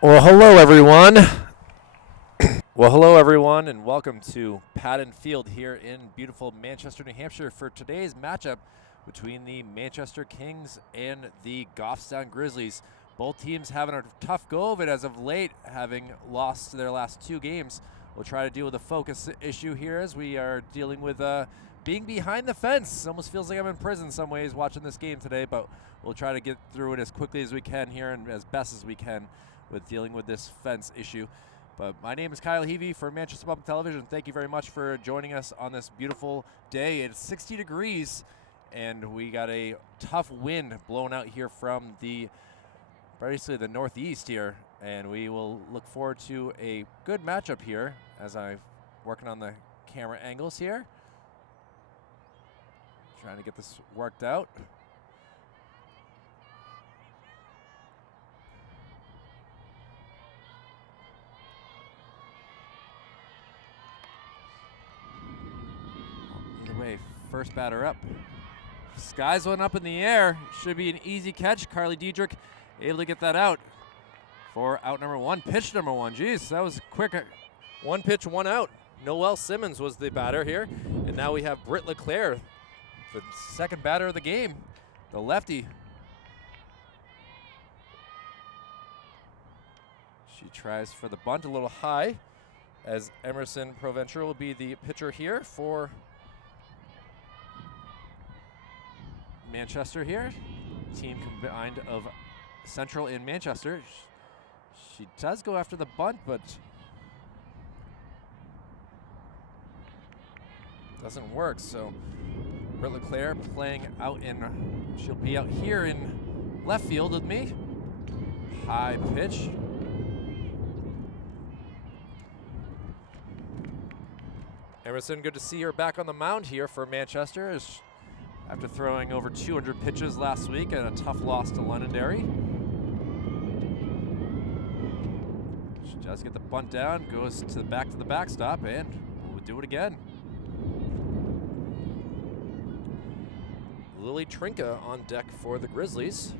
Well, hello everyone. Well, hello everyone, and welcome to Patton Field here in beautiful Manchester, New Hampshire for today's matchup between the Manchester Kings and the Goffstown Grizzlies. Both teams having a tough go of it as of late, having lost their last two games. We'll try to deal with the focus issue here as we are dealing with being behind the fence. Almost feels like I'm in prison in some ways watching this game today, but we'll try to get through it as quickly as we can here and as best as we can with dealing with this fence issue. But my name is Kyle Heavey for Manchester Public Television. Thank you very much for joining us on this beautiful day. It's 60 degrees, and we got a tough wind blowing out here from basically the northeast here, and we will look forward to a good matchup here as I'm working on the camera angles here. Trying to get this worked out. First batter up. Skies went up in the air. Should be an easy catch. Carly Diedrich able to get that out for out number one. Pitch number one. Jeez, that was quick. One pitch, one out. Noelle Simmons was the batter here. And now we have Britt LeClaire, the second batter of the game, the lefty. She tries for the bunt a little high as Emerson Provencher will be the pitcher here for Manchester here. Team combined of Central and Manchester. She does go after the bunt, but doesn't work. So Britt LeClaire playing out she'll be out here in left field with me. High pitch. Emerson, good to see her back on the mound here for Manchester after throwing over 200 pitches last week and a tough loss to Londonderry. She does get the bunt down, goes to the backstop, and we'll do it again. Lily Trinka on deck for the Grizzlies.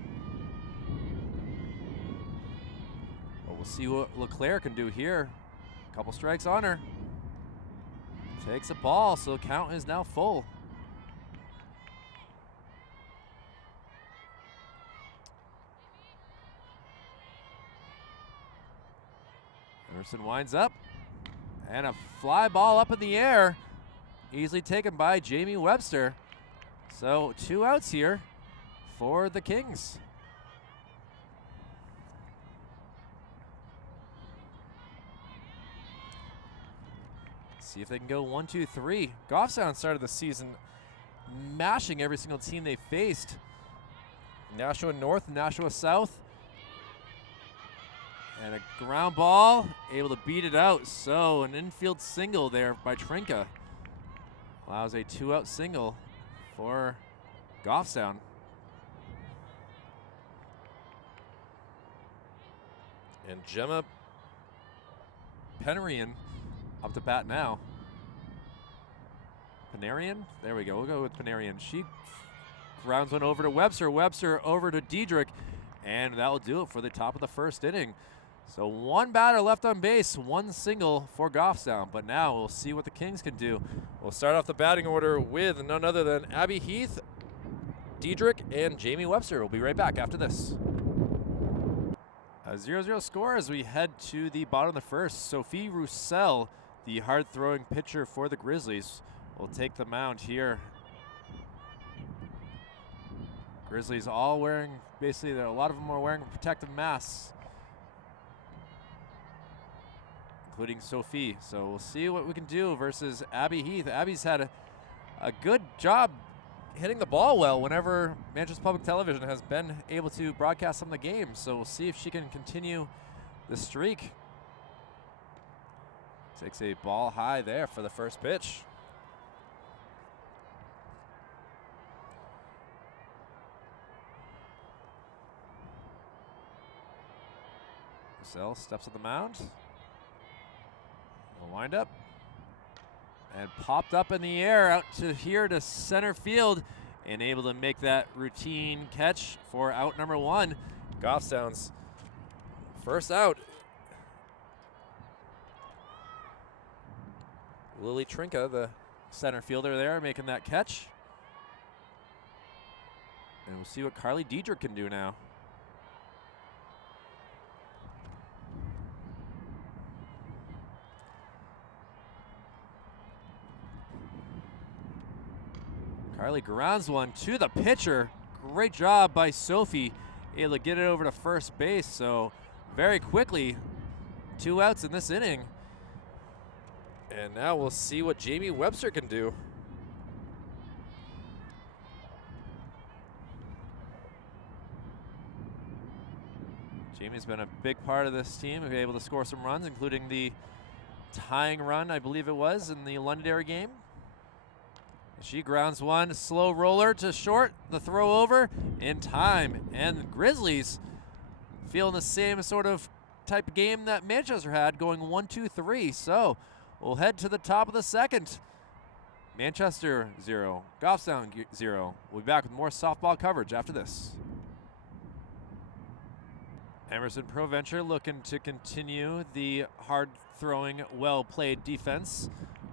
Well, we'll see what LeClaire can do here. A couple strikes on her. Takes a ball, so the count is now full. Emerson winds up, and a fly ball up in the air, easily taken by Jamie Webster. So 2 outs here for the Kings. See if they can go 1, 2, 3. Goffstown started the season mashing every single team they faced. Nashua North, Nashua South. And a ground ball, able to beat it out. So an infield single there by Trinka. Allows a 2-out single for Goffstown. And Gemma Penarian up to bat now. Penarian? There we go. We'll go with Penarian. She grounds one over to Webster. Webster over to Diedrich. And that will do it for the top of the first inning. So one batter left on base, one single for Goffstown. But now we'll see what the Kings can do. We'll start off the batting order with none other than Abby Heath, Diedrich, and Jamie Webster. We'll be right back after this. A 0-0 score as we head to the bottom of the first. Sophie Roussel, the hard-throwing pitcher for the Grizzlies, will take the mound here. Grizzlies all wearing, basically a lot of them are wearing protective masks, including Sophie. So we'll see what we can do versus Abby Heath. Abby's had a good job hitting the ball well whenever Manchester Public Television has been able to broadcast some of the games. So we'll see if she can continue the streak. Takes a ball high there for the first pitch. Roussel steps on the mound. A wind up and popped up in the air out to here to center field and able to make that routine catch for out number one. Goffstown's First out. Lily Trinka, the center fielder there, making that catch. And we'll see what Carly Diedrich can do now. Carly grounds one to the pitcher. Great job by Sophie, able to get it over to first base. So very quickly, 2 outs in this inning. And now we'll see what Jamie Webster can do. Jamie's been a big part of this team, been able to score some runs, including the tying run, I believe it was, in the Londonderry game. She grounds one, slow roller to short, the throw over in time. And the Grizzlies feeling the same sort of type of game that Manchester had, going 1-2-3. So we'll head to the top of the second. Manchester 0, Goffstown 0. We'll be back with more softball coverage after this. Emerson Proventure looking to continue the hard-throwing, well-played defense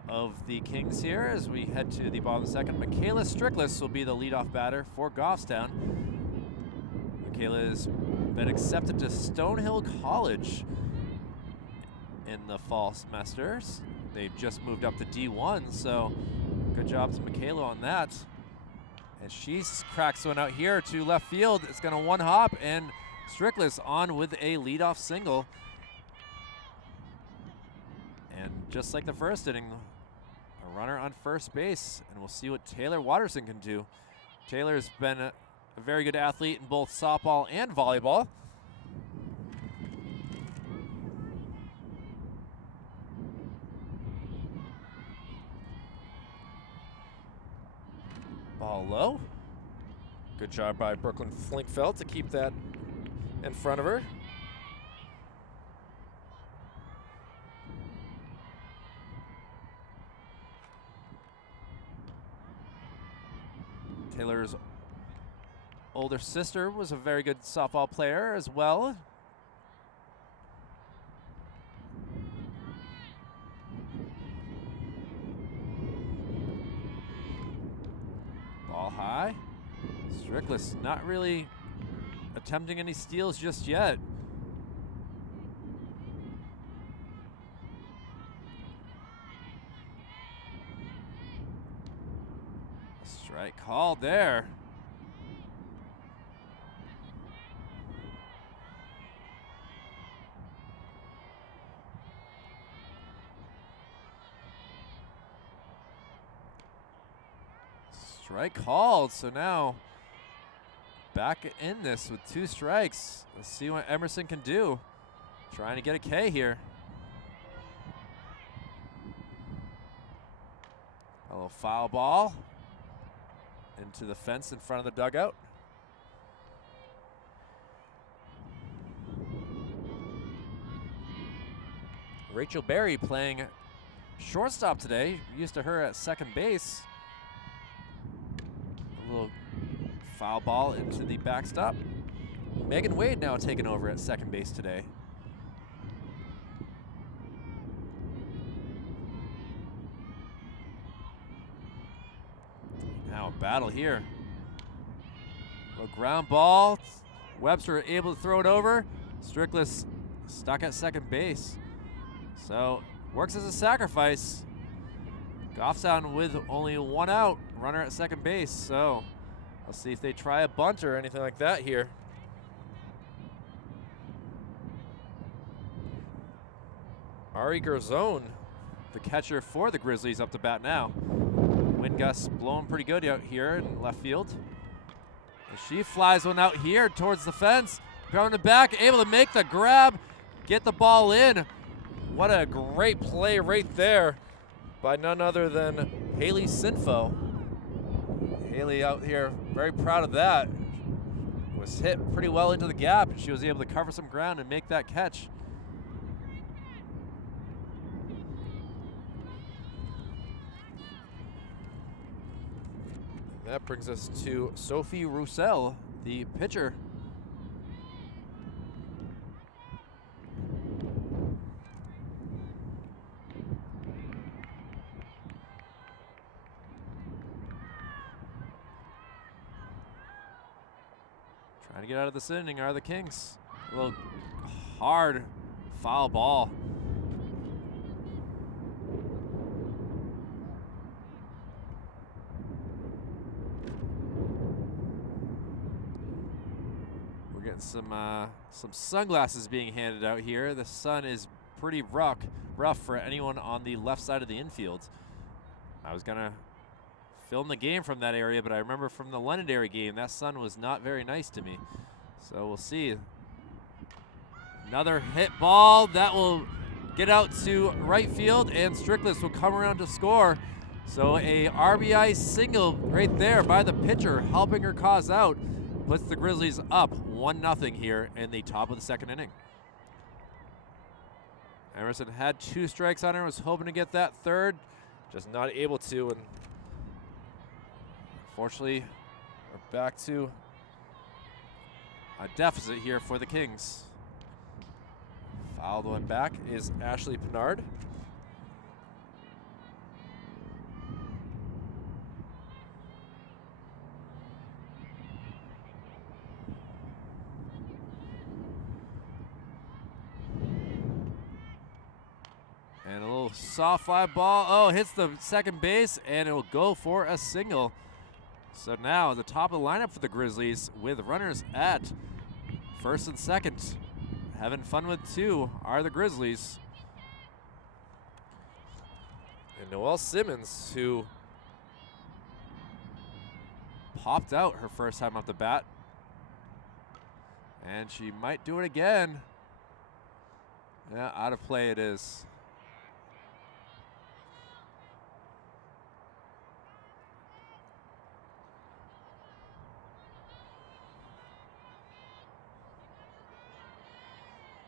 of the Kings here as we head to the bottom of the second. Michaela Strickless will be the leadoff batter for Goffstown. Michaela has been accepted to Stonehill College in the fall semesters. They've just moved up to D1, so good job to Michaela on that. And she cracks one out here to left field. It's going to one hop, and Strickless on with a leadoff single. And just like the first inning, a runner on first base, and we'll see what Taylor Watterson can do. Taylor's been a very good athlete in both softball and volleyball. Ball low. Good job by Brooklyn Flinkfeld to keep that in front of her. Taylor's older sister was a very good softball player as well. Ball high. Strickless not really attempting any steals just yet. Strike called there. Strike called, so now back in this with 2 strikes. Let's see what Emerson can do. Trying to get a K here. A little foul ball into the fence in front of the dugout. Rachel Berry playing shortstop today. We're used to her at second base. A little foul ball into the backstop. Megan Wade now taking over at second base today. Now a battle here. A ground ball. Webster able to throw it over. Strickless stuck at second base. So works as a sacrifice. Goffstown with only 1 out. Runner at second base. So let's see if they try a bunt or anything like that here. Ari Garzone, the catcher for the Grizzlies, up to bat now. Wind gusts blowing pretty good out here in left field. And she flies one out here towards the fence. Going to back, able to make the grab, get the ball in. What a great play right there by none other than Haley Sinfo. Haley out here very proud of that. Was hit pretty well into the gap, and she was able to cover some ground and make that catch. That brings us to Sophie Roussel, the pitcher. Trying to get out of this inning are the Kings. A little hard foul ball. We're getting some sunglasses being handed out here. The sun is pretty rough for anyone on the left side of the infield. I was gonna film the game from that area, but I remember from the Londonderry game, that sun was not very nice to me. So we'll see. Another hit ball that will get out to right field, and Strickless will come around to score. So a RBI single right there by the pitcher, helping her cause out, puts the Grizzlies up 1-0 here in the top of the second inning. Emerson had 2 strikes on her, was hoping to get that third, just not able to, and unfortunately we're back to a deficit here for the Kings. Fouled one back is Ashley Pinard. And a little soft fly ball. Oh, hits the second base, and it will go for a single. So now the top of the lineup for the Grizzlies with runners at first and second. Having fun with 2 are the Grizzlies. And Noelle Simmons, who popped out her first time off the bat. And she might do it again. Yeah, out of play it is.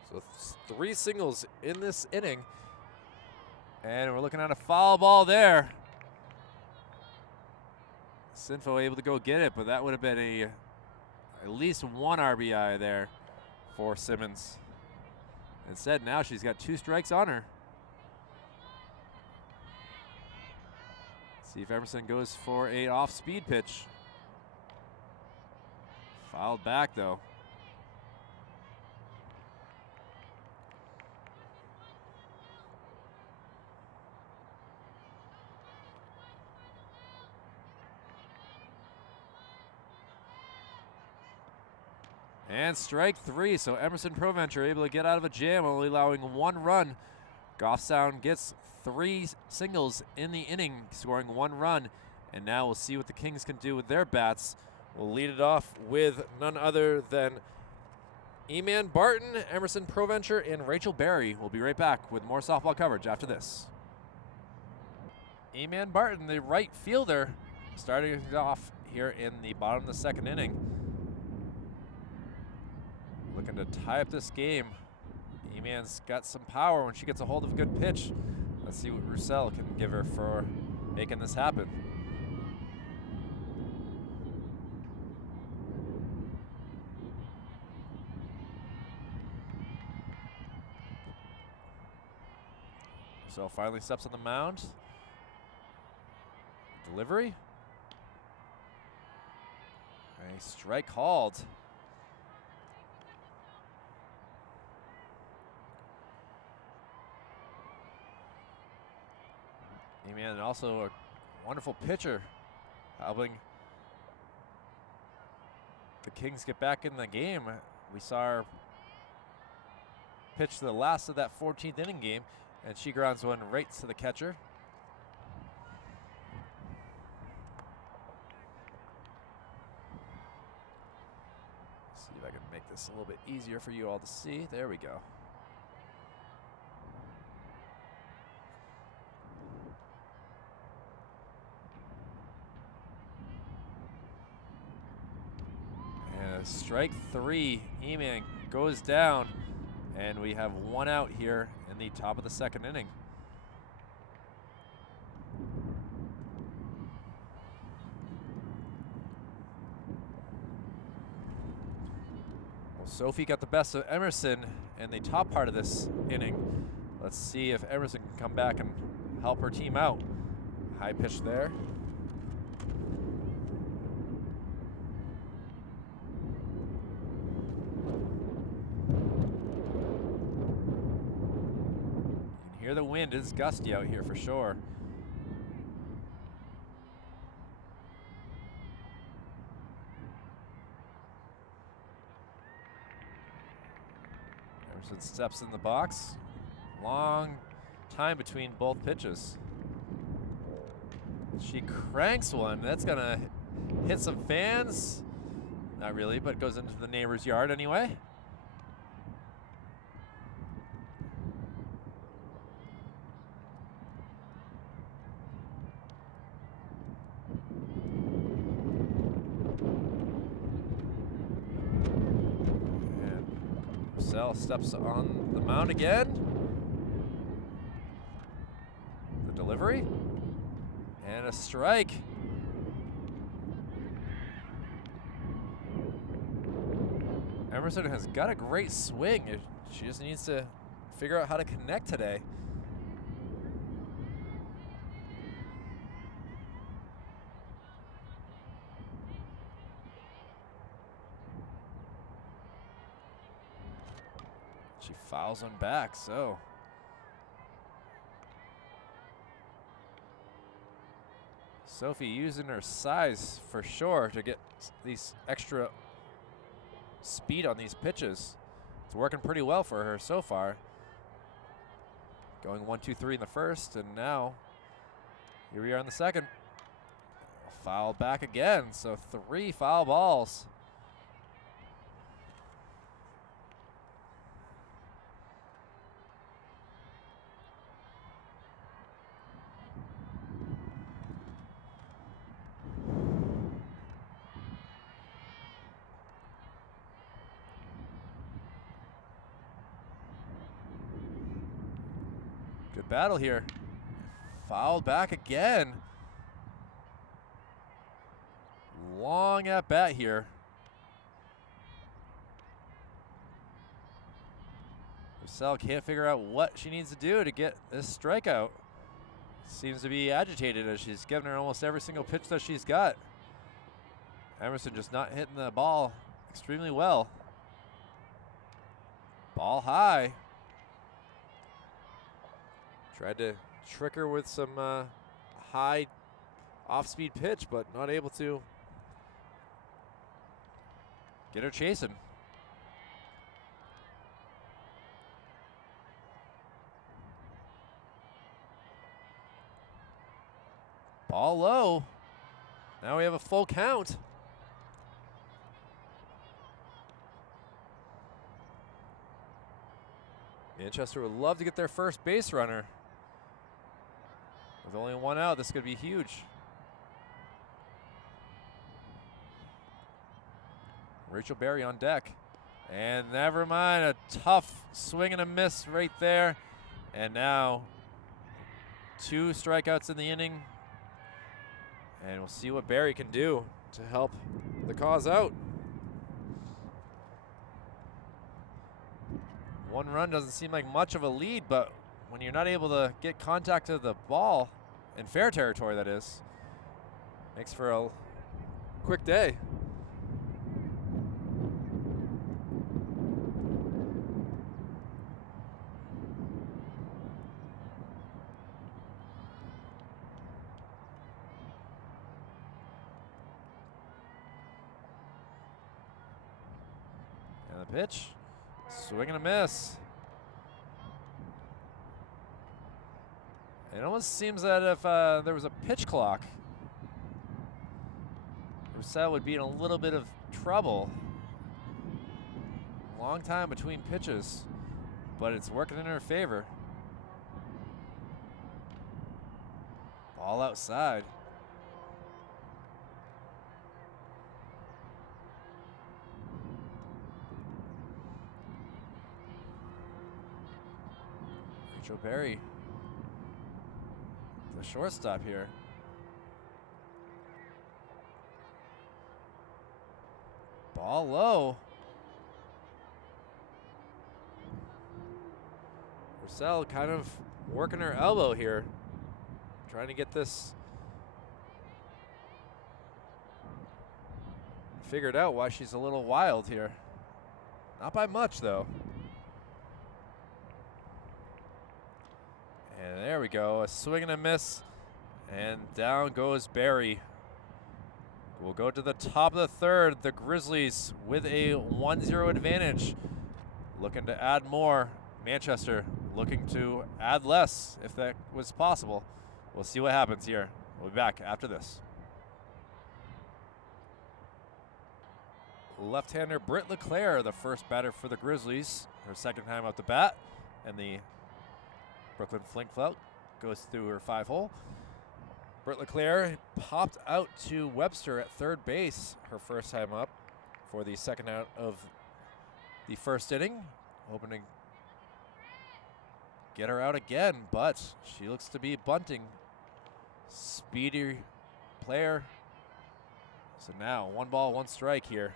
So 3 singles in this inning. And we're looking at a foul ball there. Sinfo able to go get it, but that would have been at least 1 RBI there for Simmons. Instead, now she's got 2 strikes on her. See if Emerson goes for a off-speed pitch. Fouled back, though. And strike 3, so Emerson Provencher able to get out of a jam, only allowing 1 run. Goffstown gets 3 singles in the inning, scoring 1 run. And now we'll see what the Kings can do with their bats. We'll lead it off with none other than Eman Barton, Emerson Provencher, and Rachel Berry. We'll be right back with more softball coverage after this. Eman Barton, the right fielder, starting it off here in the bottom of the second inning. Looking to tie up this game. Eman's got some power when she gets a hold of a good pitch. Let's see what Roussel can give her for making this happen. Roussel finally steps on the mound. Delivery. A strike called. Eman also a wonderful pitcher, helping the Kings get back in the game. We saw her pitch to the last of that 14th inning game, and she grounds one right to the catcher. See if I can make this a little bit easier for you all to see. There we go. Strike 3, Eman goes down, and we have 1 out here in the top of the second inning. Well, Sophie got the best of Emerson in the top part of this inning. Let's see if Emerson can come back and help her team out. High pitch there. hear the wind. It's gusty out here for sure. Emerson steps in the box. Long time between both pitches. She cranks one. That's going to hit some fans. Not really, but goes into the neighbor's yard anyway. Marcel steps on the mound again. The delivery. And a strike. Emerson has got a great swing. She just needs to figure out how to connect today. She fouls one back, so. Sophie using her size for sure to get these extra speed on these pitches. It's working pretty well for her so far. Going 1-2-3 in the first, and now here we are in the second. Foul back again, so 3 foul balls. Good battle here. Foul back again. Long at bat here. Marcel can't figure out what she needs to do to get this strikeout. Seems to be agitated as she's given her almost every single pitch that she's got. Emerson just not hitting the ball extremely well. Ball high. Tried to trick her with some high off-speed pitch, but not able to get her chasing. Ball low. Now we have a full count. Manchester would love to get their first base runner. With only one out, this could be huge. Rachel Berry on deck. And never mind, a tough swing and a miss right there. And now 2 strikeouts in the inning. And we'll see what Berry can do to help the cause out. 1 run doesn't seem like much of a lead, but when you're not able to get contact of the ball, in fair territory that is, makes for a quick day. And the pitch, swing and a miss. It almost seems that if there was a pitch clock, Roussel would be in a little bit of trouble. Long time between pitches, but it's working in her favor. Ball outside. Rachel Berry, the shortstop here. Ball low. Roussel kind of working her elbow here, trying to get this figured out why she's a little wild here. Not by much though. There we go. A swing and a miss. And down goes Barry. We'll go to the top of the third. The Grizzlies with a 1-0 advantage. Looking to add more. Manchester looking to add less if that was possible. We'll see what happens here. We'll be back after this. Left-hander Britt LeClaire, the first batter for the Grizzlies. Her second time up the bat. And the Brooklyn Flinkfelt goes through her 5-hole. Britt LeClaire popped out to Webster at third base her first time up for the second out of the first inning. Hoping to get her out again, but she looks to be bunting. Speedy player. So now 1 ball, 1 strike here.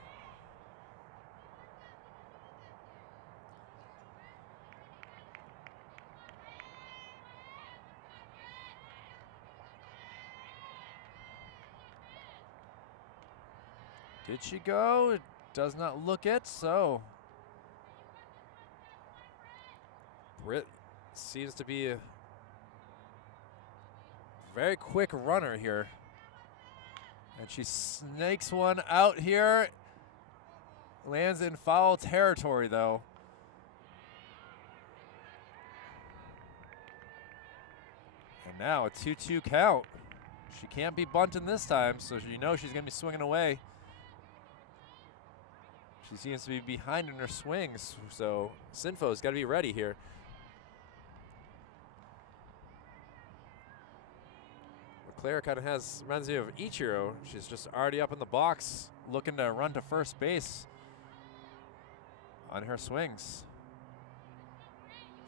Did she go? It does not look it, so Britt seems to be a very quick runner here. And she snakes one out here. Lands in foul territory, though. And now a 2-2 count. She can't be bunting this time, so you know she's going to be swinging away. She seems to be behind in her swings, so Sinfo's got to be ready here. LeClaire kind of reminds me of Ichiro. She's just already up in the box, looking to run to first base on her swings.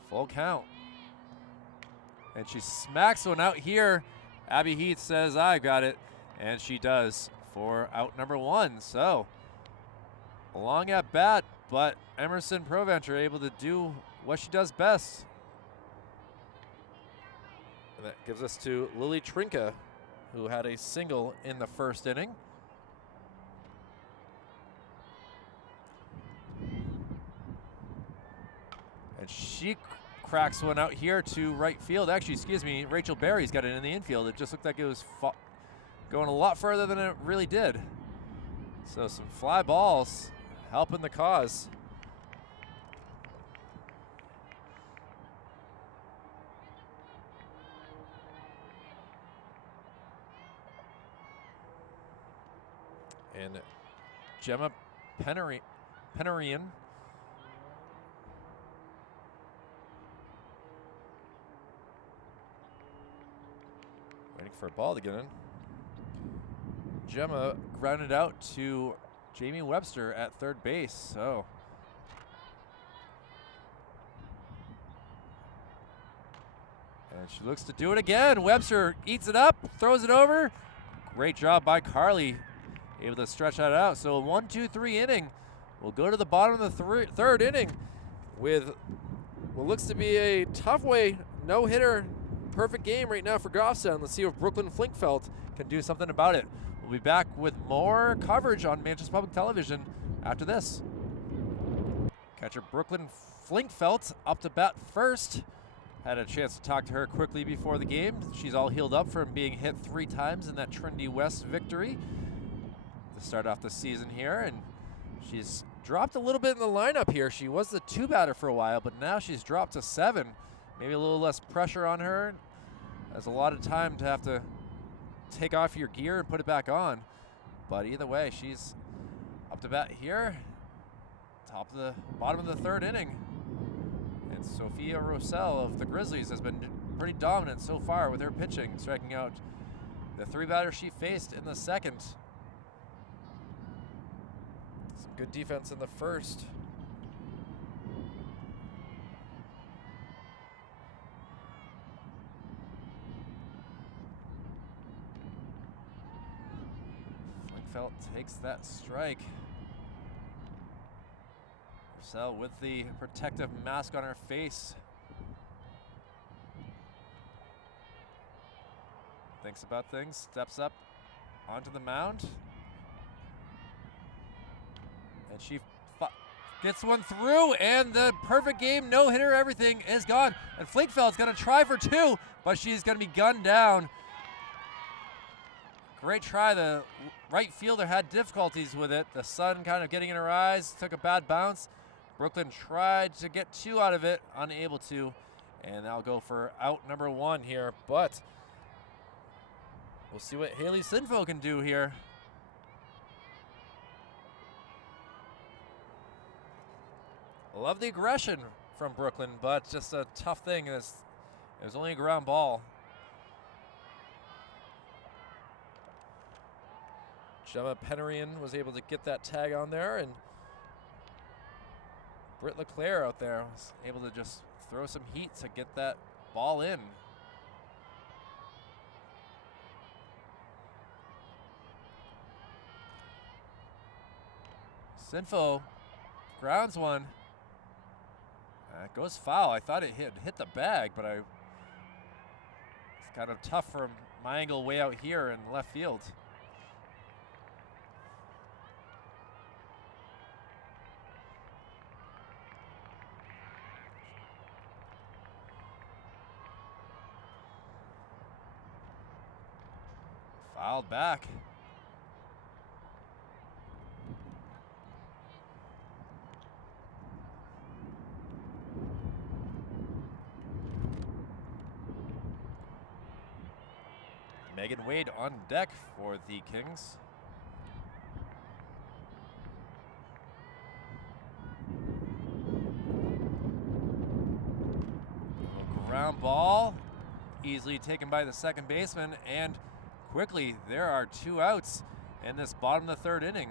Full count. And she smacks one out here. Abby Heath says, I got it. And she does for out number 1. So a long at bat, but Emerson Proventure able to do what she does best. And that gives us to Lily Trinka, who had a single in the first inning. And she cracks one out here to right field. Actually, excuse me, Rachel Berry's got it in the infield. It just looked like it was going a lot further than it really did. So some fly balls helping the cause. And Gemma Penarian waiting for a ball to get in. Gemma grounded out to Jamie Webster at third base. So and she looks to do it again. Webster eats it up, throws it over. Great job by Carly, able to stretch that out. So a 1-2-3 inning. We'll go to the bottom of the third inning with what looks to be a tough way, no-hitter, perfect game right now for Goffstown. Let's see if Brooklyn Flinkfelt can do something about it. We'll be back with more coverage on Manchester Public Television after this. Catcher Brooklyn Flinkfelt up to bat first. Had a chance to talk to her quickly before the game. She's all healed up from being hit 3 times in that Trinity West victory to start off the season here, and she's dropped a little bit in the lineup here. She was the 2-batter for a while, but now she's dropped to 7. Maybe a little less pressure on her. There's a lot of time to have to take off your gear and put it back on. But either way, she's up to bat here. Bottom of the third inning. And Sophia Rosell of the Grizzlies has been pretty dominant so far with her pitching, striking out the 3-batter she faced in the second. Some good defense in the first. Flinkfelt takes that strike. Rosell with the protective mask on her face. Thinks about things, steps up onto the mound. And she Gets one through, and the perfect game, no-hitter, everything is gone. And Flinkfeld's going to try for two, but she's going to be gunned down. Great try. The right fielder had difficulties with it. The sun kind of getting in her eyes, took a bad bounce. Brooklyn tried to get two out of it, unable to. And that'll go for out number one here. But we'll see what Haley Sinfo can do here. Love the aggression from Brooklyn, but just a tough thing. It was only a ground ball. Gemma Penarian was able to get that tag on there, and Britt LeClaire out there was able to just throw some heat to get that ball in. Sinfo grounds one. It goes foul. I thought it hit the bag, but it's kind of tough from my angle way out here in left field. Fouled back. Megan Wade on deck for the Kings. Ground ball, easily taken by the second baseman, and quickly there are two outs in this bottom of the third inning.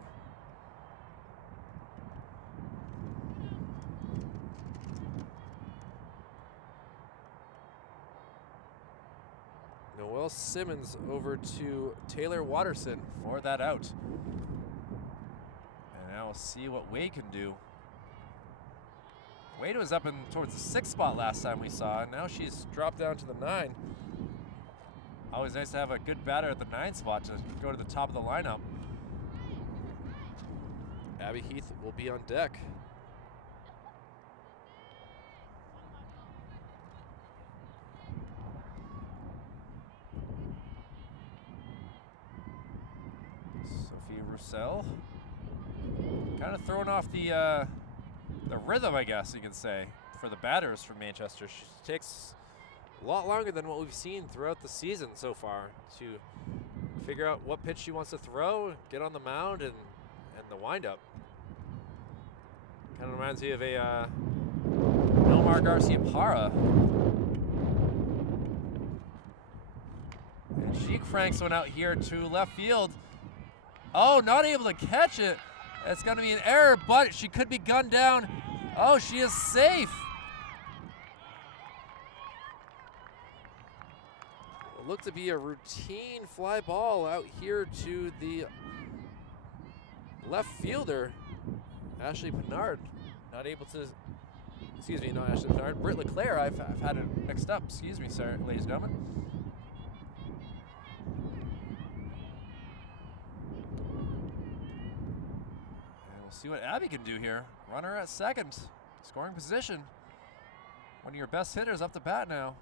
Noelle Simmons over to Taylor Watterson for that out. And now we'll see what Wade can do. Wade was up in towards the 6th spot last time we saw, and now she's dropped down to the 9. Always nice to have a good batter at the 9 spot to go to the top of the lineup. Abby Heath will be on deck. Roussel, kind of throwing off the rhythm, I guess you could say, for the batters from Manchester. She takes a lot longer than what we've seen throughout the season so far to figure out what pitch she wants to throw, get on the mound, and the windup. Kind of reminds me of a Nomar Garcia-Parra. And she cranks one out here to left field. Oh, not able to catch it. It's going to be an error, but she could be gunned down. Oh, she is safe. It looked to be a routine fly ball out here to the left fielder, Ashley Pinard. Not able to, excuse me, not Ashley Pinard, Britt LeClaire. I've had it mixed up. Excuse me, sir, ladies and gentlemen. See what Abby can do here. Runner at second, scoring position. One of your best hitters up to bat now.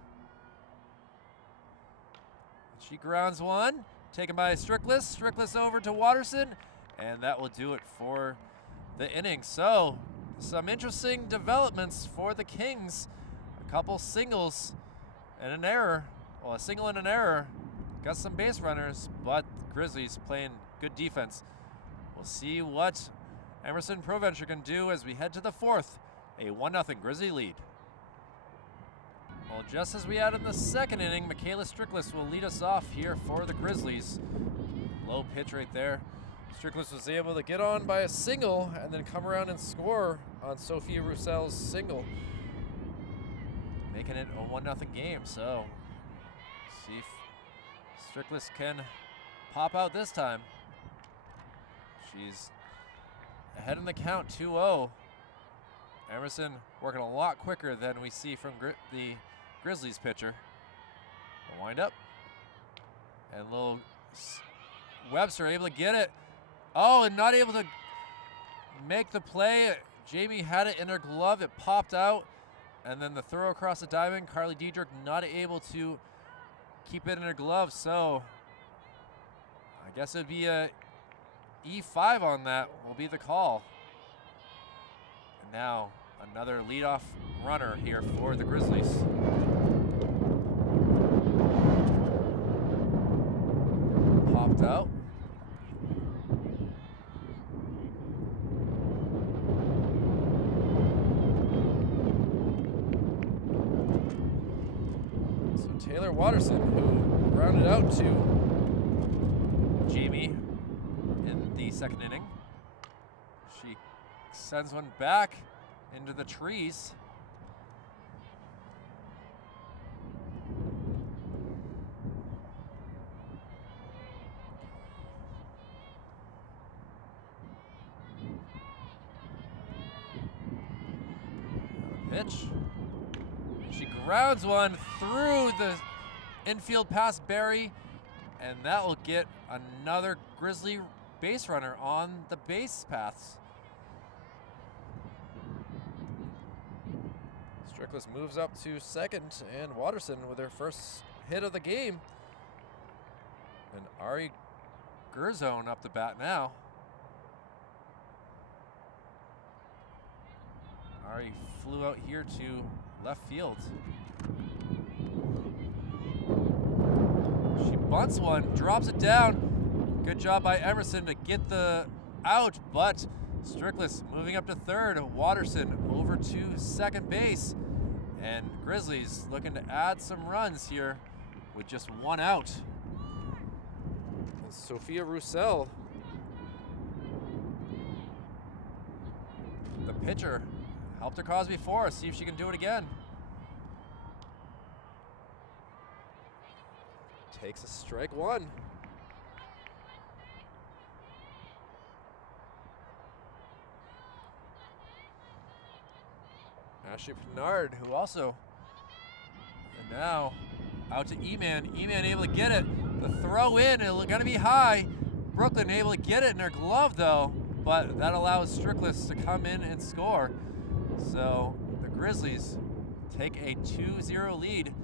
She grounds one, taken by Strickless. Strickless over to Watterson, and that will do it for the inning. So, some interesting developments for the Kings. A couple singles and an error. Well, a single and an error. Got some base runners, but Grizzlies playing good defense. We'll see what Emerson Provencher can do as we head to the 4th, a 1-0 Grizzly lead. Well, just as we had in the second inning, Michaela Strickless will lead us off here for the Grizzlies. Low pitch right there. Strickless was able to get on by a single and then come around and score on Sophia Roussel's single, making it a 1-0 game. So, see if Strickless can pop out this time. She's ahead in the count, 2-0. Emerson working a lot quicker than we see from the Grizzlies pitcher. The windup. And little Webster able to get it. Oh, and not able to make the play. Jamie had it in her glove. It popped out. And then the throw across the diamond, Carly Diedrich not able to keep it in her glove. So I guess it'd be a E5 on that will be the call. And now another leadoff runner here for the Grizzlies. Popped out. So Taylor Watterson, who grounded out to Jamie in the second inning. She sends one back into the trees. Pitch. She grounds one through the infield past Barry, and that will get another Grizzly base runner on the base paths. Strickless moves up to second, and Watterson with her first hit of the game. And Ari Gerzone up the bat now. Ari flew out here to left field. She bunts one, drops it down. Good job by Emerson to get the out, but Strickless moving up to third. Watterson over to second base. And Grizzlies looking to add some runs here with just one out. And Sophia Roussel, the pitcher, helped her cause before. See if she can do it again. Takes a strike one. Ashley Pinard, who also, and now out to E-Man. E-Man able to get it. The throw in, it's gonna be high. Brooklyn able to get it in her glove though, but that allows Strickless to come in and score. So the Grizzlies take a 2-0 lead.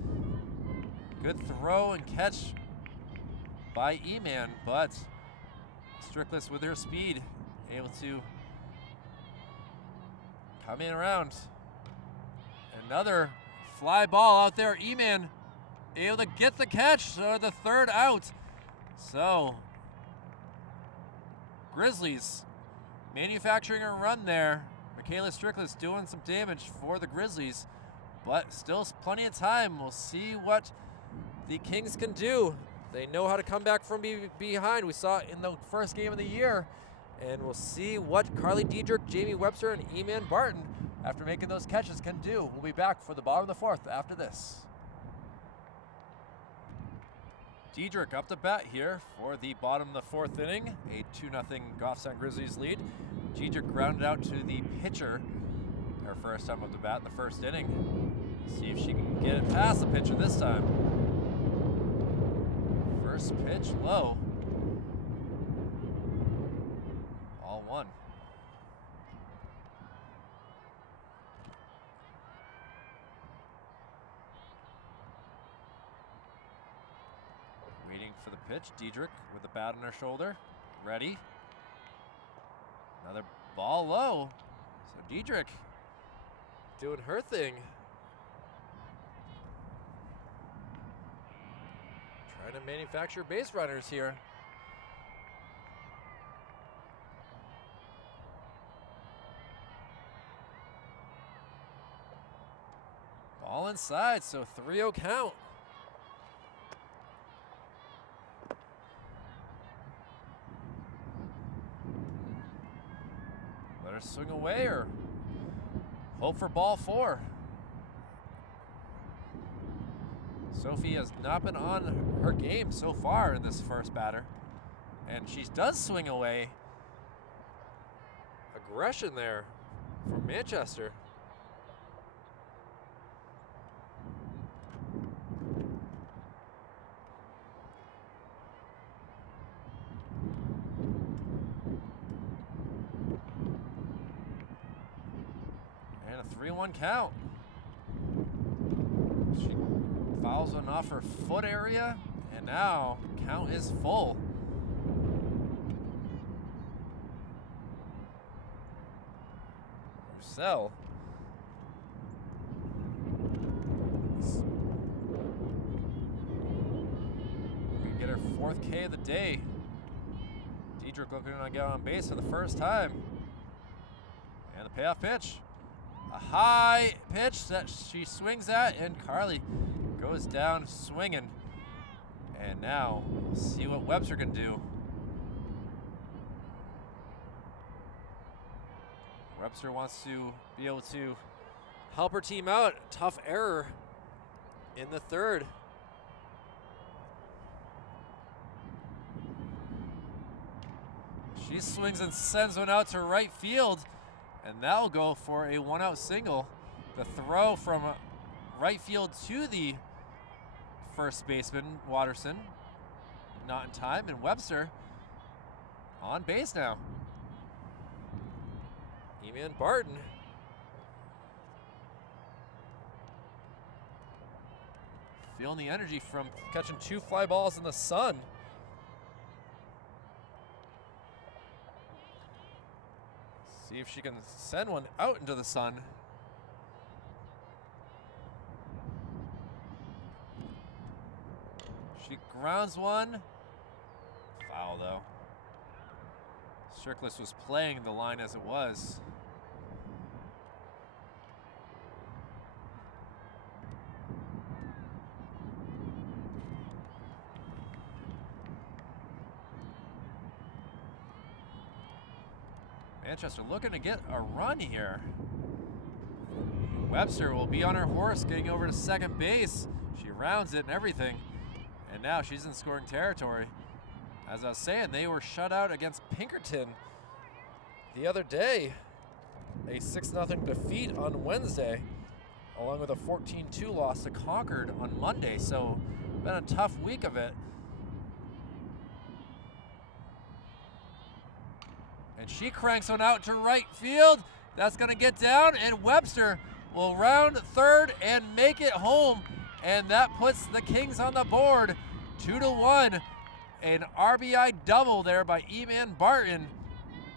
Good throw and catch by E-Man, but Strickless with her speed able to come in around. Another fly ball out there. E-Man able to get the catch, so the third out. So Grizzlies manufacturing a run there. Michaela Strickless doing some damage for the Grizzlies, but still plenty of time. We'll see what the Kings can do. They know how to come back from behind. We saw it in the first game of the year. And we'll see what Carly Diedrich, Jamie Webster, and E-Man Barton, after making those catches, can do. We'll be back for the bottom of the fourth after this. Diedrich up to bat here for the bottom of the fourth inning. A 2-0 Goffstown Grizzlies lead. Diedrich grounded out to the pitcher. Her first time up to bat in the first inning. See if she can get it past the pitcher this time. First pitch low. All one. Waiting for the pitch. Diedrich with the bat on her shoulder. Ready. Another ball low. So Diedrich doing her thing. Trying to manufacture base runners here. Ball inside, so 3-0 count. Let her swing away or hope for ball four. Sophie has not been on her game so far in this first batter. And she does swing away. Aggression there from Manchester. 3-1 count. She fouls one off her foot area, and now count is full. Roussel. We get her 4th K of the day. Diedrich looking to get on base for the first time. And the payoff pitch. A high pitch that she swings at, and Carly goes down swinging. And now we'll see what Webster can do. Webster wants to be able to help her team out. Tough error in the 3rd. She swings and sends one out to right field, and that'll go for a 1-out single. The throw from right field to the first baseman, Watterson, not in time, and Webster on base now. E-Man Barton. Feeling the energy from catching 2 fly balls in the sun. See if she can send one out into the sun. She grounds one. Foul though. Stricklis was playing the line as it was. Manchester looking to get a run here. Webster will be on her horse getting over to second base. She rounds it and everything. And now she's in scoring territory. As I was saying, they were shut out against Pinkerton the other day. A 6-0 defeat on Wednesday, along with a 14-2 loss to Concord on Monday. So, been a tough week of it. And she cranks one out to right field. That's going to get down, and Webster will round 3rd and make it home. And that puts the Kings on the board, 2-1. An RBI double there by E-Man Barton.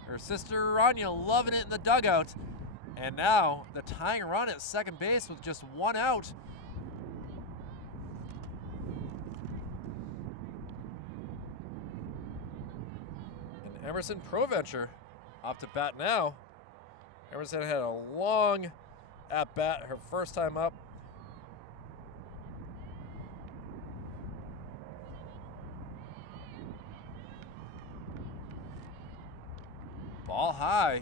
Her sister Rania loving it in the dugout. And now the tying run at second base with just 1 out. And Emerson Proventure up to bat now. Emerson had a long at bat her first time up. Ball high.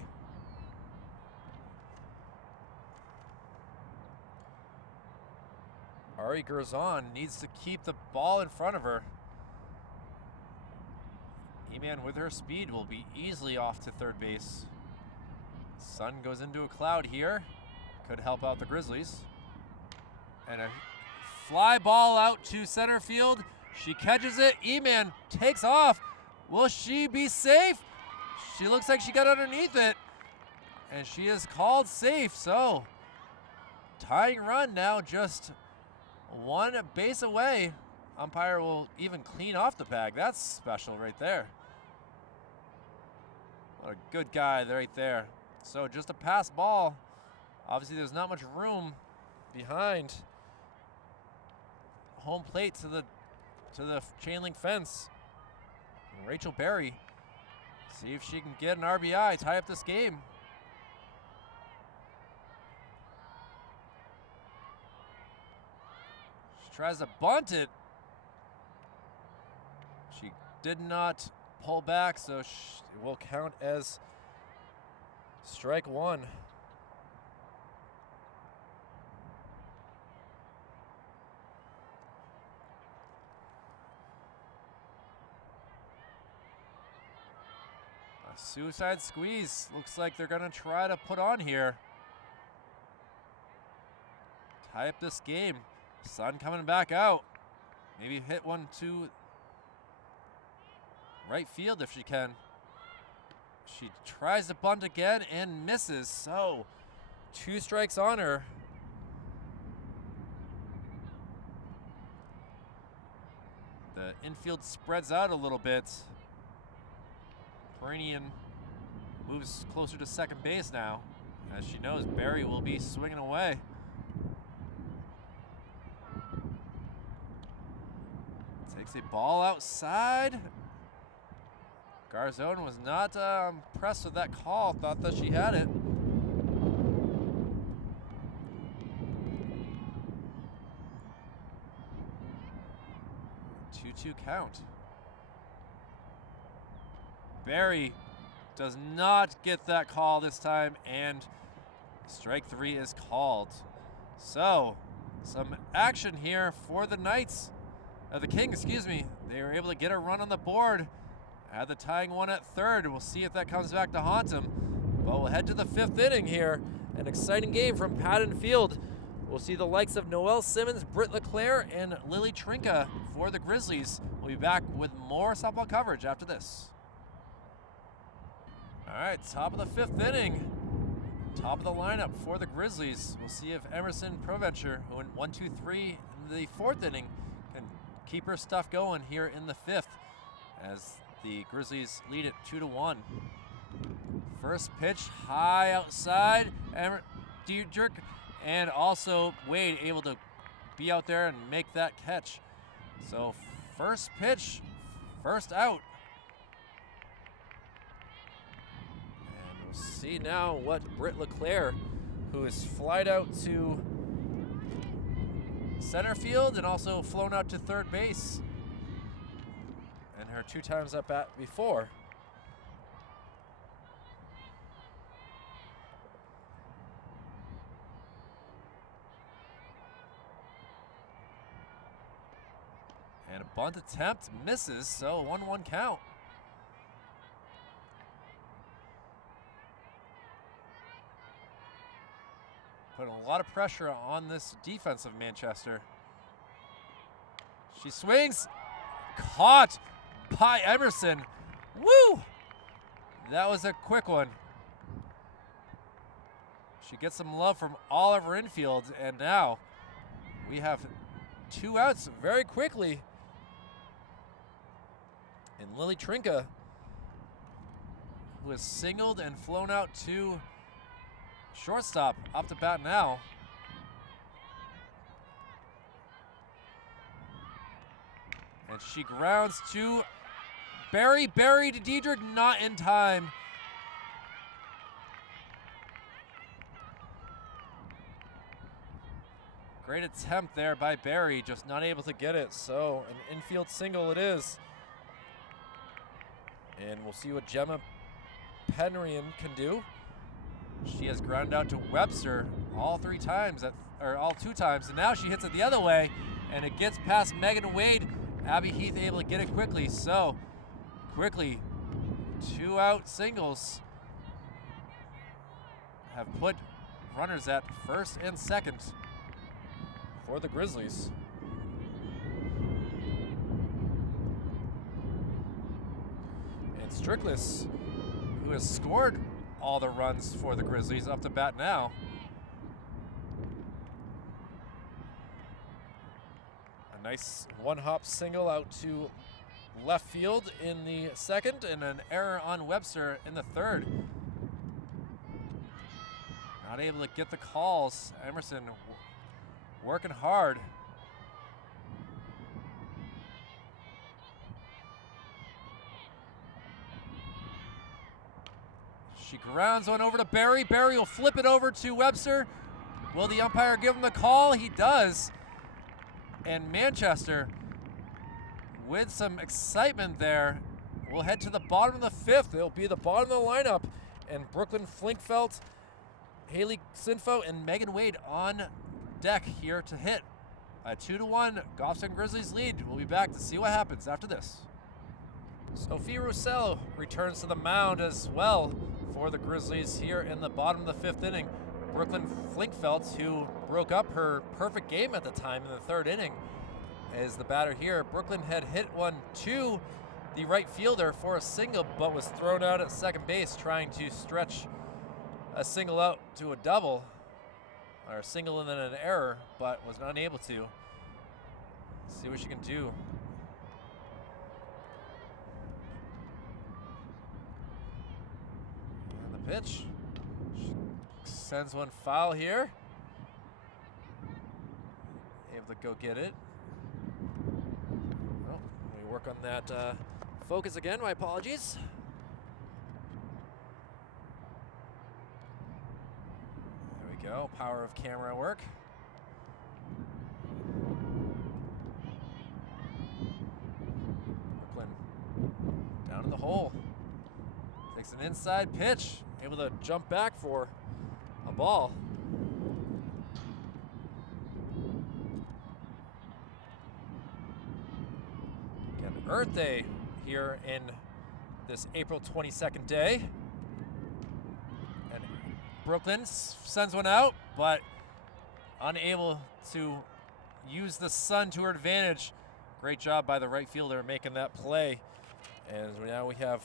Ari Gerzon needs to keep the ball in front of her. E-Man with her speed will be easily off to third base. Sun goes into a cloud here. Could help out the Grizzlies. And a fly ball out to center field. She catches it. E-Man takes off. Will she be safe? She looks like she got underneath it. And she is called safe. So, tying run now, just 1 base away. Umpire will even clean off the bag. That's special right there. What a good guy right there. So just a pass ball. Obviously there's not much room behind home plate to the chain link fence. And Rachel Berry, see if she can get an RBI, tie up this game. She tries to bunt it. She did not pull back, so it will count as strike 1. A suicide squeeze looks like they're gonna try to put on here. Tie up this game. Sun coming back out. Maybe hit one to right field if she can. She tries to bunt again and misses. So 2 strikes on her. The infield spreads out a little bit. Peranian moves closer to second base now, as she knows Barry will be swinging away. Takes a ball outside. Garzone was not impressed with that call, thought that she had it. Two count. Barry does not get that call this time, and strike 3 is called. So, some action here for the Knights, the Kings, excuse me. They were able to get a run on the board, had the tying one at third. We'll see if that comes back to haunt them. But we'll head to the 5th inning here. An exciting game from Patton Field. We'll see the likes of Noelle Simmons, Britt LeClaire, and Lily Trinka for the Grizzlies. We'll be back with more softball coverage after this. All right, top of the 5th inning. Top of the lineup for the Grizzlies. We'll see if Emerson Provencher, who went 1-2-3 in the 4th inning, can keep her stuff going here in the 5th as the Grizzlies lead it 2-1. First pitch high outside. Diedrich and also Wade able to be out there and make that catch. So first pitch, first out. And we'll see now what Britt LeClaire, who is flied out to center field and also flown out to third base. And her 2 times at bat before. And a bunt attempt misses, so 1-1 count. Putting a lot of pressure on this defense of Manchester. She swings, caught by Emerson. Woo! That was a quick one. She gets some love from all of her infield, and now we have 2 outs very quickly. And Lily Trinka, who has singled and flown out to shortstop, up to bat now. And she grounds to Barry. Barry to Diedrich, not in time. Great attempt there by Barry, just not able to get it. So an infield single it is. And we'll see what Gemma Penrian can do. She has ground out to Webster all 3 times, all 2 times, and now she hits it the other way, and it gets past Megan Wade. Abby Heath able to get it quickly. So quickly, 2 out singles have put runners at first and second for the Grizzlies. And Strickless, who has scored all the runs for the Grizzlies, up to bat now. A nice 1-hop single out to left field in the 2nd, and an error on Webster in the 3rd. Not able to get the calls. Emerson working hard. She grounds one over to Barry. Barry will flip it over to Webster. Will the umpire give him the call? He does. And Manchester, with some excitement there, will head to the bottom of the 5th. It'll be the bottom of the lineup. And Brooklyn Flinkfelt, Haley Sinfo, and Megan Wade on deck here to hit. A 2-1 Goffstown Grizzlies lead. We'll be back to see what happens after this. Sophie Roussel returns to the mound as well for the Grizzlies here in the bottom of the 5th inning. Brooklyn Flinkfelt, who broke up her perfect game at the time in the 3rd inning, is the batter here. Brooklyn had hit one to the right fielder for a single, but was thrown out at second base trying to stretch a single out to a double. or a single and then an error, but was unable to. See what she can do. And the pitch. She sends one foul here. Able to go get it. Oh, let me work on that focus again. My apologies. There we go. Power of camera work. Brooklyn down in the hole. Takes an inside pitch. Able to jump back for a ball. Earth Day here in this April 22nd day. And Brooklyn sends one out, but unable to use the sun to her advantage. Great job by the right fielder making that play. And now we have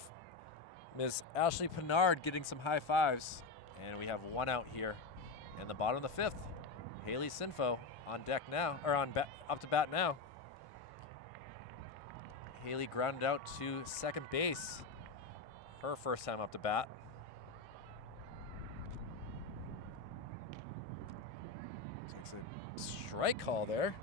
Ms. Ashley Pinard getting some high fives. And we have one out here in the bottom of the fifth. Haley Sinfo on deck now, or up to bat now. Haley grounded out to second base. Her first time up to bat. Takes a strike call there.